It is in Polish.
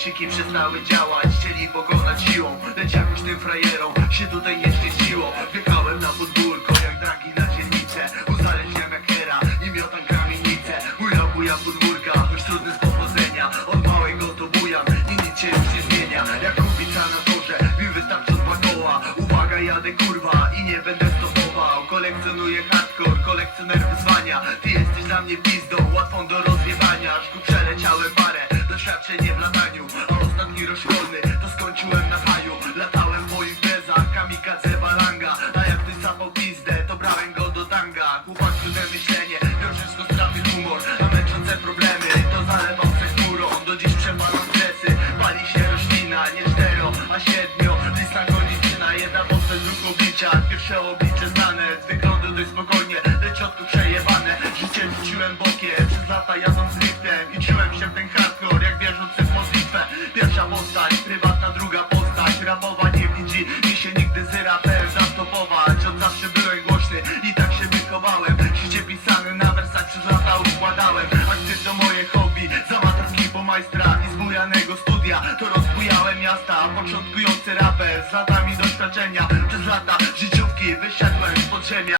krzyki przestały działać, chcieli pokonać siłą. Lecz jakoś tym frajerom się tutaj nie szczęściło Wjechałem na podwórko, jak dragi na dzielnicę. Uzależniam jak hera i miotam kamienicę Buja, buja podwórka, choć trudny z powodzenia Od małego to bujam i nic się już nie zmienia. Jak kubica na torze, mi wystarczą dwa koła. Uwaga, jadę kurwa i nie będę stopował. Kolekcjonuję hardcore, kolekcjoner wyzwania. Ty jesteś dla mnie pizdą, łatwą do Aż tu przeleciałem parę, doświadczenie w lataniu. A ostatni rok szkolny to skończyłem na haju. Latałem po imprezach, kamikadze balanga. A jak ty sapał pizdę, to brałem go do tanga. Chłopak trudne myślenie, miał wszystko straty humor. A męczące problemy, to zalewał se chmurą. Do dziś przepalam stresy, pali się roślina Nie cztero, a siedmiu, lista koniczyna Jedna postać, dróg oblicia, pierwsze oblicze znane Z wyglądu dość spokojnie, lecz odku przejebane. Życie rzuciłem bokiem, przez lata jadąc liftem I czułem się w ten hardcore, jak majstra I z bujanego studia, to rozbujałem miasta Początkujący raper, z latami doświadczenia Przez lata życiówki wysiadłem z podziemia